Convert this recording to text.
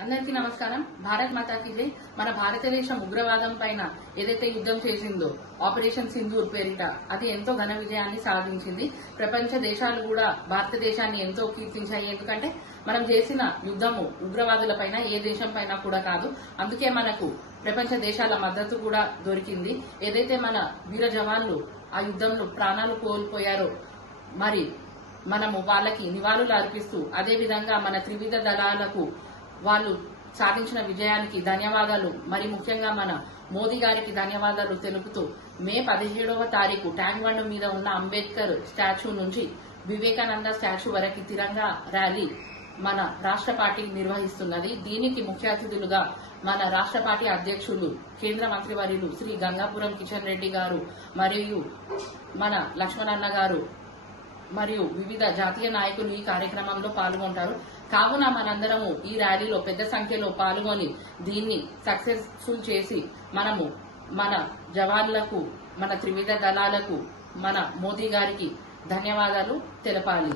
అందరికీ నమస్కారం. భారత్ మాతాకి జై. మన భారతదేశం ఉగ్రవాదం పైన ఏదైతే యుద్ధం చేసిందో ఆపరేషన్ సింధూర్ పేరిట అది ఎంతో ఘన విజయాన్ని సాధించింది. ప్రపంచ దేశాలు కూడా భారతదేశాన్ని ఎంతో కీర్తించాయి. ఎందుకంటే మనం చేసిన యుద్ధము ఉగ్రవాదుల పైన ఏ దేశం పైన కూడా కాదు. అందుకే మనకు ప్రపంచ దేశాల మద్దతు కూడా దొరికింది. ఏదైతే మన వీర జవాన్లు ఆ యుద్ధంలో ప్రాణాలు కోల్పోయారో మరి మనము వాళ్ళకి నివాళులు అర్పిస్తూ అదే విధంగా మన త్రివిధ దళాలకు వాళ్ళు సాధించిన విజయానికి ధన్యవాదాలు. మరి ముఖ్యంగా మన మోదీ గారికి ధన్యవాదాలు తెలుపుతూ మే పదిహేడవ తారీఖు ట్యాంక్ బండ్ మీద ఉన్న అంబేద్కర్ స్టాచ్యూ నుంచి వివేకానంద స్టాచ్యూ వరకు తిరంగా ర్యాలీ మన రాష్ట్ర పార్టీ నిర్వహిస్తున్నది. దీనికి ముఖ్య అతిథులుగా మన రాష్ట్ర పార్టీ అధ్యక్షులు కేంద్ర మంత్రివర్యులు శ్రీ గంగాపురం కిషన్ రెడ్డి గారు మరియు మన లక్ష్మణన్న గారు మరియు వివిధ జాతీయ నాయకులు ఈ కార్యక్రమంలో పాల్గొంటారు. కావున మనందరము ఈ ర్యాలీలో పెద్ద సంఖ్యలో పాల్గొని దీన్ని సక్సెస్ఫుల్ చేసి మనము మన జవాన్లకు మన త్రివిధ దళాలకు మన మోదీ గారికి ధన్యవాదాలు తెలపాలి.